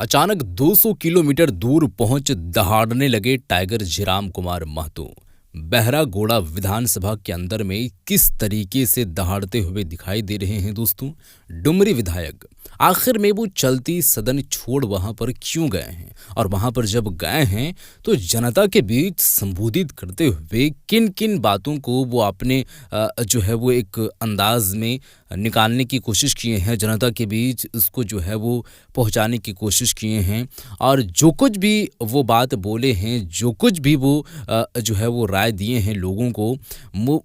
अचानक 200 किलोमीटर दूर पहुंच दहाड़ने लगे टाइगर जीराम कुमार महतो। बहरागोड़ा विधानसभा के अंदर में किस तरीके से दहाड़ते हुए दिखाई दे रहे हैं दोस्तों डुमरी विधायक। आखिर में वो चलती सदन छोड़ वहां पर क्यों गए हैं और वहां पर जब गए हैं तो जनता के बीच संबोधित करते हुए किन किन बातों को वो अपने जो है वो एक अंदाज में निकालने की कोशिश किए हैं, जनता के बीच उसको जो है वो पहुंचाने की कोशिश किए हैं। और जो कुछ भी वो बात बोले हैं, जो कुछ भी वो जो है वो राय दिए हैं लोगों को,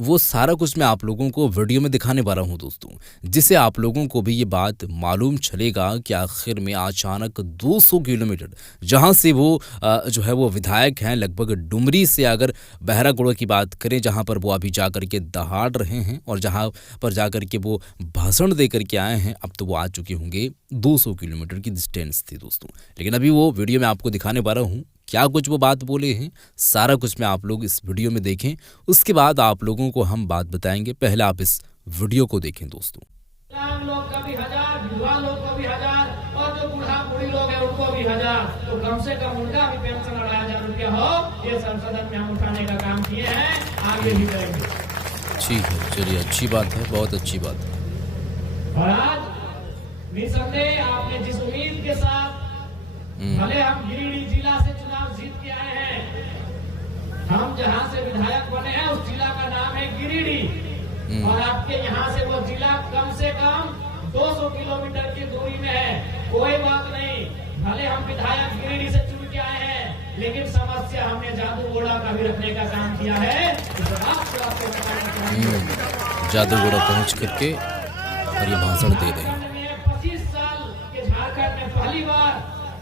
वो सारा कुछ मैं आप लोगों को वीडियो में दिखाने वाला हूं दोस्तों, जिससे आप लोगों को भी ये बात मालूम चलेगा कि आखिर में अचानक 200 किलोमीटर जहां से वो जो है वो विधायक हैं, लगभग डुमरी से अगर बहरागोड़ा की बात करें जहां पर वो अभी जाकर के दहाड़ रहे हैं और जहां पर जाकर के वो भाषण दे करके आए हैं, अब तो वो आ चुके होंगे 200 किलोमीटर की डिस्टेंस थी दोस्तों। लेकिन अभी वो वीडियो में आपको दिखाने वाला हूँ, क्या कुछ वो बात बोले हैं सारा कुछ में आप लोग इस वीडियो में देखें, उसके बाद आप लोगों को हम बात बताएंगे। पहले आप इस वीडियो को देखें दोस्तों। लोग का भी 1000, युवा लोग को भी 1000 और जो बूढ़ा बूढ़ी लोग हैं उनको भी 1000, तो कम से कम उनका भी पेंशन 2500 हो, ये संसद में हम उठाने का काम किए हैं, आगे भी करेंगे। ठीक है, चलिए अच्छी बात है, बहुत अच्छी बात है। और आज निसंदेह आपने जिस उम्मीद के साथ, भले हम गिरिडीह जिला से चुनाव जीत के आए हैं, हम जहां से विधायक बने हैं उस जिला का नाम है गिरिडीह, और आपके यहाँ से वो जिला कम से कम 200 किलोमीटर की दूरी में है। कोई बात नहीं, भले हम विधायक गिरिडीह से चुन के आए हैं, लेकिन समस्या हमने जादूगोड़ा का भी रखने का काम किया है। जादूगोड़ा पहुंच करके और ये भाषण दे रहे हैं। 25 साल के झारखंड में पहली बार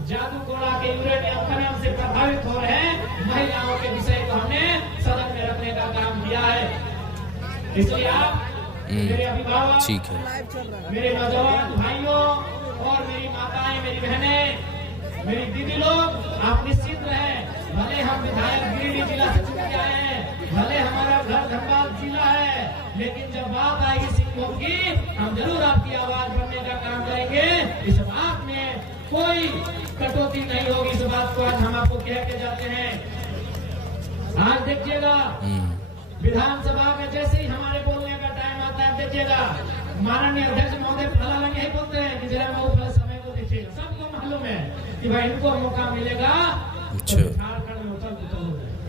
जादूगोड़ा के यूरेनियम खनन से प्रभावित हो रहे महिलाओं के विषय को हमने सदन में रखने का काम किया है। इसलिए आप मेरे अभिभावक, ठीक है, मेरे नौजवान भाइयों और मेरी माताएं, मेरी बहनें, मेरी दीदी लोग, आप निश्चित रहें, भले हम विधायक गिरिडीह जिला से चुन के आए हैं, भले हमारा घर धनबाद जिला है, लेकिन जब बात आएगी सिंहभूम की, हम जरूर आपकी आवाज बनने का काम करेंगे। इस बात में कोई कटौती नहीं होगी, इस बात को आज हम आपको कह के जाते हैं। आज देखिएगा विधानसभा में जैसे ही हमारे बोलने का टाइम आता है, देखिएगा माननीय अध्यक्ष महोदय फलाना यही बोलते हैं कि जरा मैं समय को देखिएगा, सबको मालूम है कि भाई इनको मौका मिलेगा तो झारखंड में उथल पुथल हो जाएगा।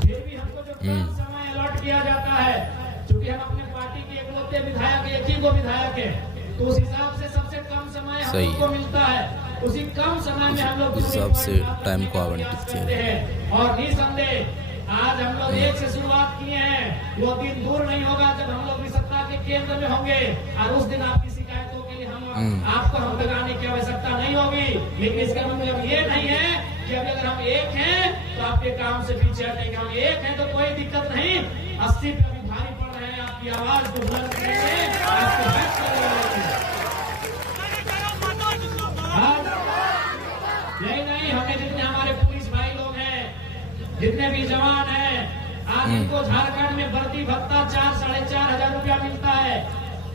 फिर भी हमको जो कम समय अलॉट किया जाता है, क्योंकि हम अपने पार्टी के इकलौते विधायक, एक ही को विधायक है, तो उस हिसाब से सबसे कम समय हमको मिलता है, उसी कम समय में हम लोग उस हिसाब से टाइम को आवंटित किया है। और निसंदेह आज हम लोग एक से शुरुआत किए हैं, वो दिन दूर नहीं होगा जब हम लोग भी सत्ता के केंद्र में होंगे, और उस दिन आपकी शिकायतों के लिए आपको हम लगाने की आवश्यकता नहीं होगी। लेकिन इसका मतलब ये नहीं है कि अगर हम एक हैं तो आपके काम से पीछे हटेंगे। हम एक हैं तो कोई दिक्कत नहीं, 80 पे अभी भारी पड़ रहे हैं, आपकी आवाज को बुलंद करेंगे, आपको बैठ करेंगे। यही नहीं, हमने जितने हमारे पुलिस भाई लोग हैं, जितने भी जवान हैं, आज इनको झारखंड में वर्दी भत्ता 4-4.5 हजार रुपया मिलता है,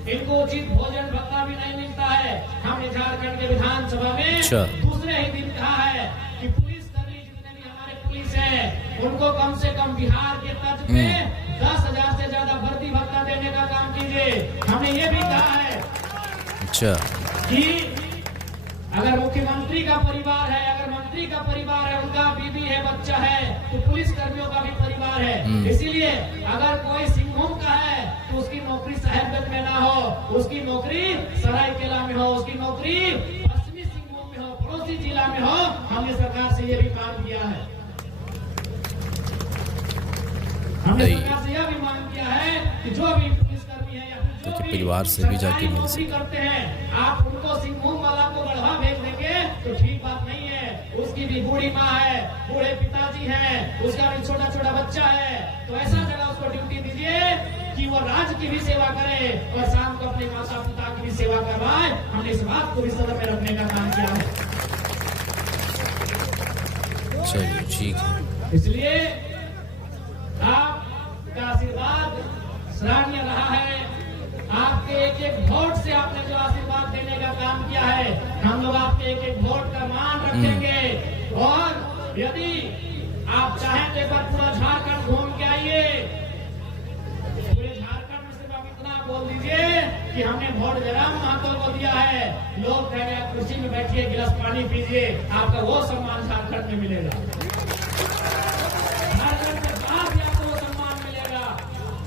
इनको उचित भोजन भत्ता भी नहीं मिलता है। हमने झारखंड के विधानसभा में दूसरे ही दिन कहा है कि पुलिस कर्मी जितने भी हमारे पुलिस हैं, उनको कम से कम बिहार के तर्ज पे 10,000 से ज्यादा वर्दी भत्ता देने का काम कीजिए। हमने ये भी कहा है कि अगर मुख्यमंत्री का परिवार है, अगर मंत्री का परिवार है, उनका बीवी है, बच्चा है, तो पुलिस कर्मियों का भी परिवार है। इसीलिए अगर कोई सिंहभूम का है तो उसकी नौकरी साहेबगंज में ना हो, उसकी नौकरी सरायकेला में हो, उसकी नौकरी पश्चिमी सिंहभूम में हो, पड़ोसी जिला में हो। हमने सरकार से ये भी मांग किया है, हमने सरकार से यह भी मांग किया है कि जो भी पुलिसकर्मी है या परिवार से भी जाके नौकरी करते हैं, आप उनको सिंहभूम वाला को गढ़वा भेज देंगे तो ठीक बात नहीं है। उसकी भी बूढ़ी माँ है, बूढ़े पिताजी हैं, उसका भी छोटा छोटा बच्चा है, तो ऐसा जगह उसको ड्यूटी दीजिए कि वो राज्य की भी सेवा करे और शाम को अपने माता पिता की भी सेवा करवाए। हमने इस बात को भी सदन में रखने का काम किया है। चलिए ठीक है, इसलिए आपका आशीर्वाद सराहनीय रहा है। आपके एक एक वोट से आपने जो आशीर्वाद देने का काम किया है, हम लोग आपके एक एक वोट का मान रखेंगे। और यदि आप चाहें तो एक बार पूरा झारखंड घूम के आइए, पूरे झारखंड में सिर्फ आप इतना बोल दीजिए कि हमने वोट जयराम महतो को दिया है, लोग कहेंगे कुर्सी में बैठिए, गिलास पानी पीजिए, आपका वो सम्मान झारखंड में मिलेगा। झारखंड के बाद भी आपको वो सम्मान मिलेगा,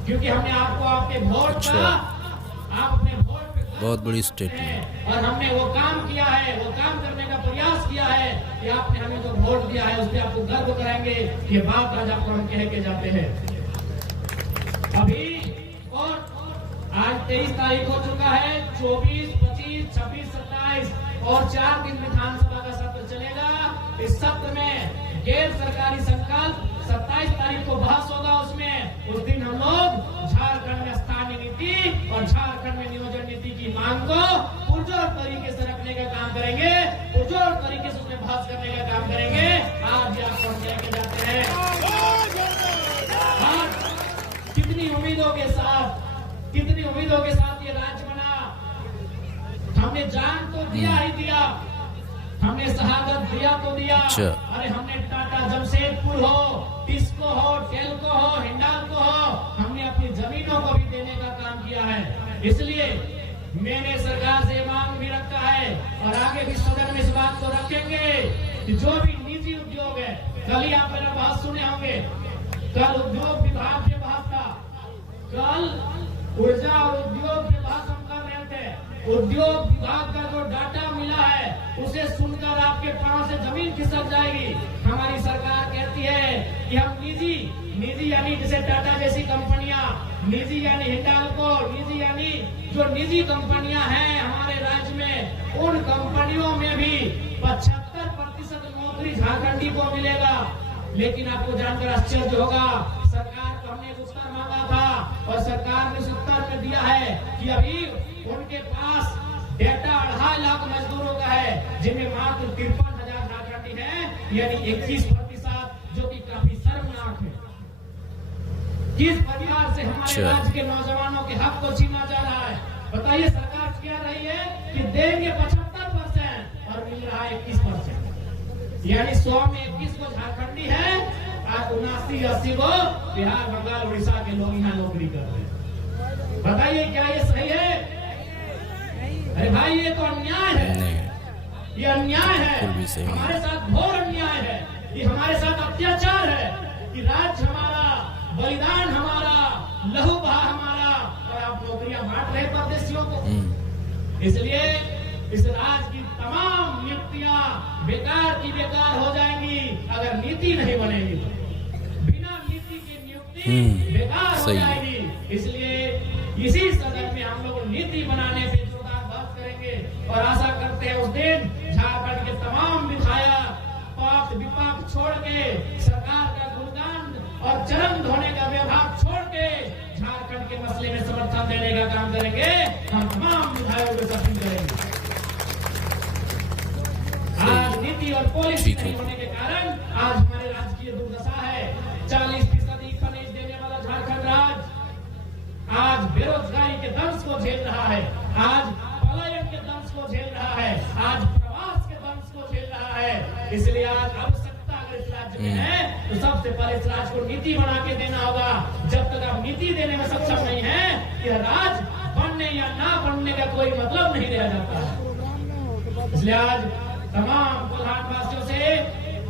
क्योंकि हमने आपको आपके वोट का, आप अपने वोट पे बहुत बड़ी स्टेटमेंट, और हमने वो काम किया है, वो काम करने का प्रयास किया है कि आपने हमें जो वोट दिया है उसमें आपको गर्व कराएंगे। ये बात आज आपको हम कह के जाते हैं। अभी और आज 23 तारीख हो चुका है, 24, 25, 26, 27 और 4 दिन विधानसभा का सत्र चलेगा। इस सत्र में गैर सरकारी संकल्प 27 तारीख को बहस होगा। उसमें उस दिन हम लोग झारखंड में स्थानीय नीति और झारखंड में नियोजन नीति की मांग को पुरजोर तरीके से रखने का काम करेंगे, पुरजोर तरीके से उसमें बहस करने का काम करेंगे। आज भी आपको हम कह के जाते हैं, आज कितनी उम्मीदों के साथ ये राज्य बना। हमने जान तो दिया ही दिया, हमने शहादत दिया तो दिया। अरे हमने टाटा जमशेदपुर हो, टिस्को हो, टेल्को हो, हिंडाल्को हो, हमने अपनी जमीनों को भी देने का काम किया है। इसलिए मैंने सरकार से मांग भी रखा है और आगे भी सदन में इस बात को रखेंगे कि जो भी निजी उद्योग है, कल ही आप मेरा बात सुने होंगे, कल उद्योग विभाग के बात था, कल ऊर्जा और उद्योग के बात हम कर रहे थे। उद्योग विभाग का जो डाटा मिला है उसे सुनकर आपके पांव से जमीन खिसक जाएगी। हमारी सरकार कहती है कि हम निजी यानी जैसे टाटा जैसी कंपनियां, निजी यानी हिंडाल्को, निजी यानी जो निजी कंपनियां हैं हमारे राज्य में, उन कंपनियों में भी 75% नौकरी झारखंडी को मिलेगा। लेकिन आपको जानकर आश्चर्य होगा, सरकार को हमने एक उत्तर मांगा था और सरकार ने उस उत्तर में दिया है कि अभी उनके पास डेटा 2.5 लाख मजदूरों का है, जिनमें मात्र 53,000 झारखंडी है, यानी 21%, जो कि काफी शर्मनाक है। किस प्रकार से हमारे राज्य के नौजवानों के हक को छीना जा रहा है। बताइए, सरकार कह रही है कि देंगे 75% और मिल रहा है 21%, यानी 100 में 21 को झारखंडी है, आज 79-80 को बिहार, बंगाल, उड़ीसा के लोग यहाँ नौकरी कर रहे हैं। बताइए क्या ये सही है? अरे भाई, ये तो अन्याय है, ये अन्याय है, हमारे साथ घोर अन्याय है, ये हमारे साथ अत्याचार है कि राज्य हमारा, बलिदान हमारा, लहू बहा हमारा, और आप नौकरियां बांट रहे परदेशियों को। इसलिए इस राज्य की तमाम नियुक्तियां बेकार की बेकार हो जाएंगी अगर नीति नहीं बनेगी। बिना नीति की नियुक्ति बेकार हो जाएगी। इसलिए इसी सदन में हम लोग नीति बनाने पे जोरदार बात करेंगे और आशा करते हैं उस दिन झारखंड के तमाम विधायक पक्ष विपक्ष छोड़ के, सरकार का गुणगान और चरण धोने का व्यवहार छोड़ के झारखंड के मसले में समर्थन देने का काम करेंगे। हम तमाम विधायकों को अपील करेंगे। आज नीति और पॉलिसी नहीं होने के कारण आज हमारे राज्य की दुर्दशा है। 40% खनिज देने वाला झारखंड राज्य आज बेरोजगारी के दंश को झेल रहा है, आज पलायन के दंश को झेल रहा है, आज प्रवास के दंश को झेल रहा है। इसलिए आज आवश्यकता अगर इस राज्य में है तो सबसे पहले इस राज्य को नीति बना के देना होगा। जब तक आप नीति देने में सक्षम नहीं है, यह राज्य बनने या ना बनने का कोई मतलब नहीं रह जाता है। इसलिए आज तमाम कोल्हान वासियों से,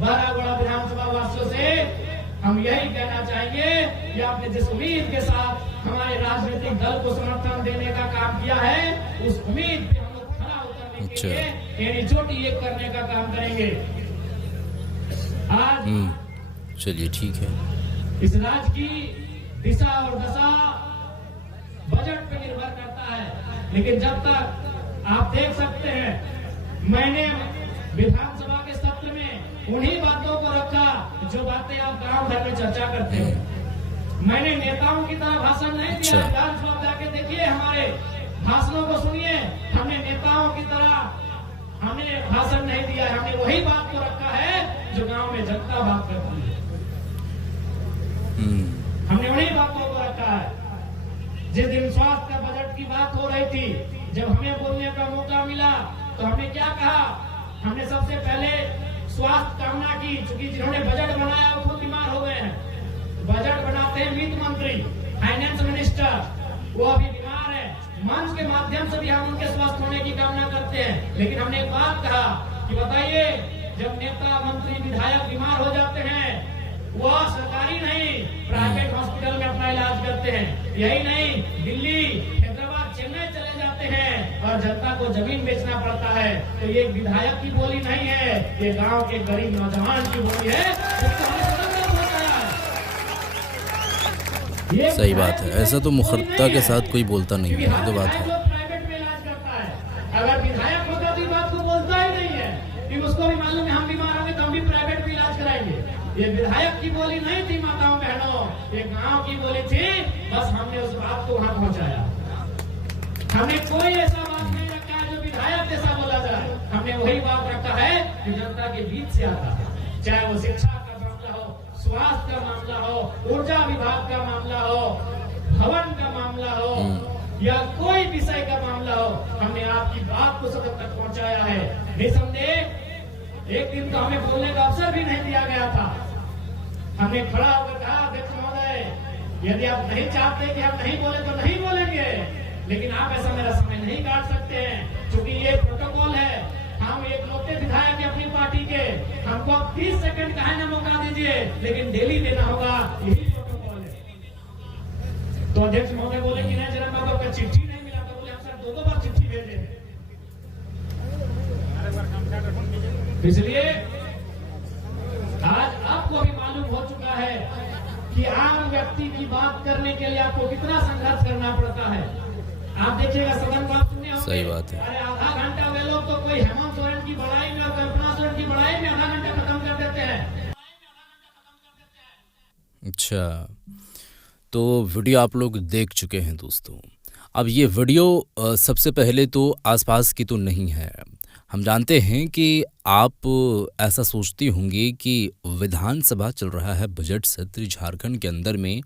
बहरागोड़ा विधानसभा वासियों से हम यही कहना चाहेंगे कि आपने जिस उम्मीद के साथ हमारे राजनीतिक दल को समर्थन देने का काम किया है, उस उम्मीद पे हम लोग खरा उतरने के लिए यानी चोटी एक करने का काम करेंगे। आज चलिए ठीक है, इस राज्य की दिशा और दशा बजट पे निर्भर करता है। लेकिन जब तक आप देख सकते हैं, मैंने विधानसभा के सत्र में उन्हीं बातों को रखा जो बातें आप गांव भर में चर्चा करते हो। मैंने नेताओं की तरह भाषण नहीं दिया। विधानसभा जाके देखिए, हमारे भाषणों को सुनिए। हमने नेताओं की तरह हमने भाषण नहीं दिया है, हमने वही बात को रखा है जो गांव में जनता बात करती है। हमने वही बातों को रखा है। जिस दिन स्वास्थ्य का बजट की बात हो रही थी, जब हमें बोलने का मौका मिला तो हमने क्या कहा हमने सबसे पहले स्वास्थ्य कामना की, क्योंकि जिन्होंने बजट बनाया वो खुद बीमार हो गए हैं। बजट बनाते हैं वित्त मंत्री, फाइनेंस मिनिस्टर, वो अभी बीमार है। मंच के माध्यम से भी हम उनके स्वस्थ होने की कामना करते हैं। लेकिन हमने एक बात कहा कि बताइए, जब नेता मंत्री विधायक बीमार हो जाते हैं, वो सरकारी नहीं प्राइवेट हॉस्पिटल में अपना इलाज करते हैं। यही नहीं, दिल्ली, हैदराबाद, चेन्नई चले जाते हैं और जनता को जमीन बेचना पड़ता है। तो ये विधायक की बोली नहीं है, ये गांव के गरीब नौजवान की बोली है, जिसको हमें सदन में पहुंचाया है। सही बात है, ऐसा तो मुखर्ता के साथ कोई बोलता नहीं है, ये तो बात है। प्राइवेट में इलाज करता है, अगर विधायक होता तो बात को बोलता ही नहीं है कि उसको भी मालूम है हम बीमार होंगे तो हम भी प्राइवेट में इलाज कराएंगे। ये विधायक की बोली नहीं थी माताओं बहनों, ये गांव की बोली थी। बस हमने उस बात को वहां पहुंचाया। हमने कोई ऐसा बात नहीं रखा है जो विधायक जैसा बोला जाए। हमने वही बात रखा है कि जनता के बीच से आता है, चाहे वो शिक्षा का मामला हो, स्वास्थ्य का मामला हो, ऊर्जा विभाग का मामला हो, भवन का मामला हो, या कोई विषय का मामला हो, हमने आपकी बात को सदन तक पहुंचाया है। निसंदेह एक दिन तो हमें बोलने का अवसर भी नहीं दिया गया था। हमने खड़ा होकर कहा, अध्यक्ष महोदय, यदि आप नहीं चाहते कि हम नहीं बोले तो नहीं बोलेंगे, लेकिन आप ऐसा मेरा समय नहीं काट सकते हैं, क्योंकि ये प्रोटोकॉल है। हम एक लौटे विधायक है अपनी पार्टी के, हमको आप 30 सेकंड का है ना मौका दीजिए, लेकिन डेली देना होगा, यही प्रोटोकॉल है। तो अध्यक्ष महोदय बोले कि नहीं जरा बाबू आपका चिट्ठी नहीं मिला, तो बोले हम सर 2 बार चिट्ठी भेजे। इसलिए आज आपको भी मालूम हो चुका है कि आम व्यक्ति की बात करने के लिए आपको कितना संघर्ष करना पड़ता है। आप देखिएगा सदन को आप सुने होंगे, सही बात है। अरे आधा घंटा वे लोग तो कोई हेमंत सोरेन की बड़ाई में और कल्पना सोरेन की बड़ाई में आधा घंटा खत्म कर देते हैं। अच्छा, तो वीडियो आप लोग देख चुके हैं दोस्तों। अब ये वीडियो सबसे पहले तो आसपास की तो नहीं है। हम जानते हैं कि आप ऐसा सोचती होंगी कि विधानसभा चल रहा है, बजट सत्र झारखंड के अंदर में,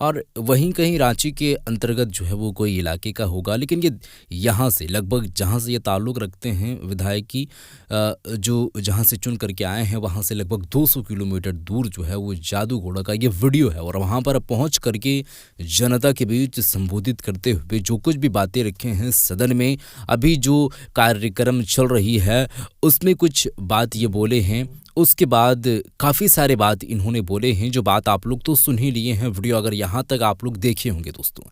और वहीं कहीं रांची के अंतर्गत जो है वो कोई इलाके का होगा। लेकिन ये यहाँ से लगभग जहाँ से ये ताल्लुक़ रखते हैं विधायक की, जो जहाँ से चुन करके आए हैं, वहाँ से लगभग 200 किलोमीटर दूर जो है वो जादूगोड़ा का ये वीडियो है। और वहाँ पर पहुँच करके जनता के बीच संबोधित करते हुए जो कुछ भी बातें रखे हैं सदन में, अभी जो कार्यक्रम चल रही है उसमें कुछ बात ये बोले हैं। उसके बाद काफ़ी सारे बात इन्होंने बोले हैं, जो बात आप लोग तो सुन ही लिए हैं। वीडियो अगर यहाँ तक आप लोग देखे होंगे दोस्तों,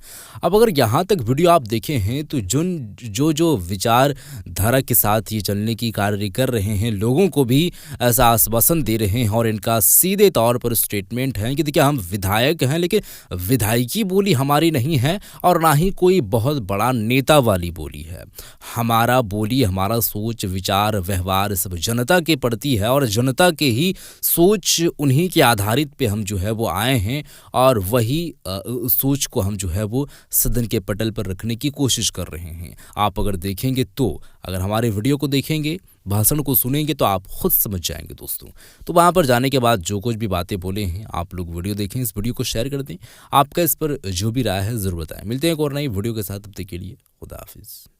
अब अगर यहाँ तक वीडियो आप देखे हैं तो जो विचार धारा के साथ ये चलने की कार्य कर रहे हैं, लोगों को भी ऐसा आश्वासन दे रहे हैं, और इनका सीधे तौर पर स्टेटमेंट है कि देखिए हम विधायक हैं, लेकिन विधायकी बोली हमारी नहीं है और ना ही कोई बहुत बड़ा नेता वाली बोली है। हमारा बोली, हमारा सोच विचार व्यवहार सब जनता के प्रति है, और जनता के ही सोच उन्हीं के आधारित पे हम जो है वो आए हैं, और वही सोच को हम जो है वो सदन के पटल पर रखने की कोशिश कर रहे हैं। आप अगर देखेंगे तो, अगर हमारे वीडियो को देखेंगे, भाषण को सुनेंगे तो आप खुद समझ जाएंगे दोस्तों। तो वहाँ पर जाने के बाद जो कुछ भी बातें बोले हैं, आप लोग वीडियो देखें, इस वीडियो को शेयर कर दें। आपका इस पर जो भी राय है ज़रूर बताएं। मिलते हैं एक और नई वीडियो के साथ, तब तक के लिए खुदा हाफिज़।